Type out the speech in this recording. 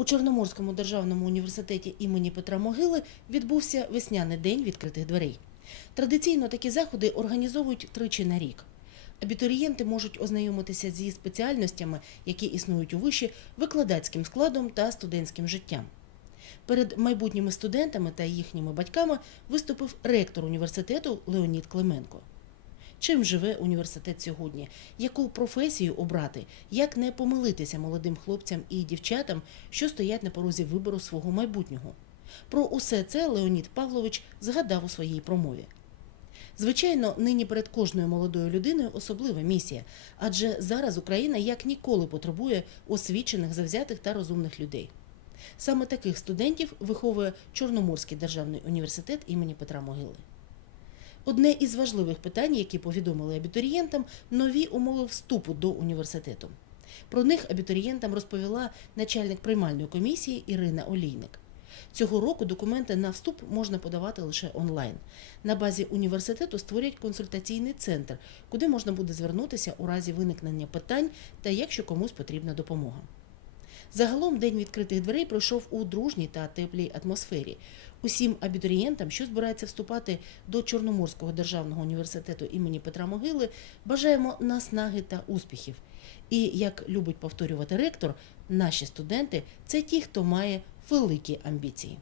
У Чорноморському державному університеті імені Петра Могили відбувся весняний день відкритих дверей. Традиційно такі заходи організовують тричі на рік. Абітурієнти можуть ознайомитися зі спеціальностями, які існують у виші, викладацьким складом та студентським життям. Перед майбутніми студентами та їхніми батьками виступив ректор університету Леонід Клименко. Чим живе університет сьогодні? Яку професію обрати? Як не помилитися молодим хлопцям і дівчатам, що стоять на порозі вибору свого майбутнього? Про усе це Леонід Павлович згадав у своїй промові. Звичайно, нині перед кожною молодою людиною особлива місія, адже зараз Україна як ніколи потребує освічених, завзятих та розумних людей. Саме таких студентів виховує Чорноморський державний університет імені Петра Могили. Одне із важливих питань, які повідомили абітурієнтам, нові умови вступу до університету. Про них абітурієнтам розповіла начальник приймальної комісії Ірина Олійник. Цього року документи на вступ можна подавати лише онлайн. На базі університету створять консультаційний центр, куди можна буде звернутися у разі виникнення питань та якщо комусь потрібна допомога. Загалом день відкритих дверей пройшов у дружній та теплій атмосфері. Усім абітурієнтам, що збираються вступати до Чорноморського державного університету імені Петра Могили, бажаємо наснаги та успіхів. І як любить повторювати ректор, наші студенти це ті, хто має великі амбіції.